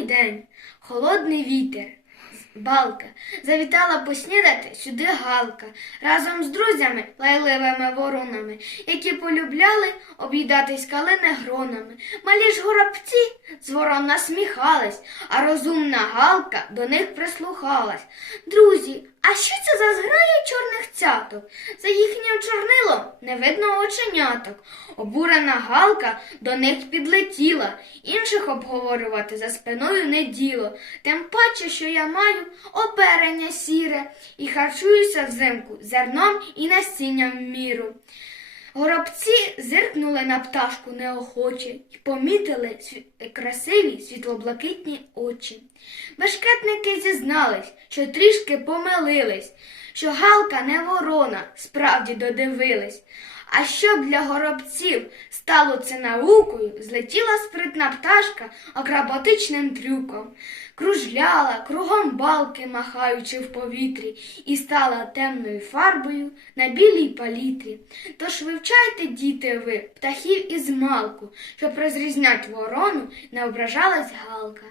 Зимовий день, холодний вітер, балка. Завітала поснідати сюди галка разом з друзями, лайливими воронами, які полюбляли об'їдатись калини гронами. Малі ж горобці з ворон насміхались, а розумна галка до них прислухалась. Друзі, а що це за зграя чорних цяток? За їхнім чорнилом не видно оченяток. Обурена галка до них підлетіла, інших обговорювати за спиною не діло. Тим паче, що я маю оперення сіре і харчуюся взимку зерном і насінням міру. Горобці зиркнули на пташку неохоче і помітили красиві світлоблакитні очі. Бешкетники зізнались, що трішки помилились, що галка не ворона, справді додивились. А щоб для горобців стало це наукою, злетіла спритна пташка акробатичним трюком, кружляла кругом балки, махаючи в повітрі, і стала темною фарбою на білій палітрі. Тож вивчайте, діти, ви, птахів із малку, щоб розрізнять ворону, не ображалась галка.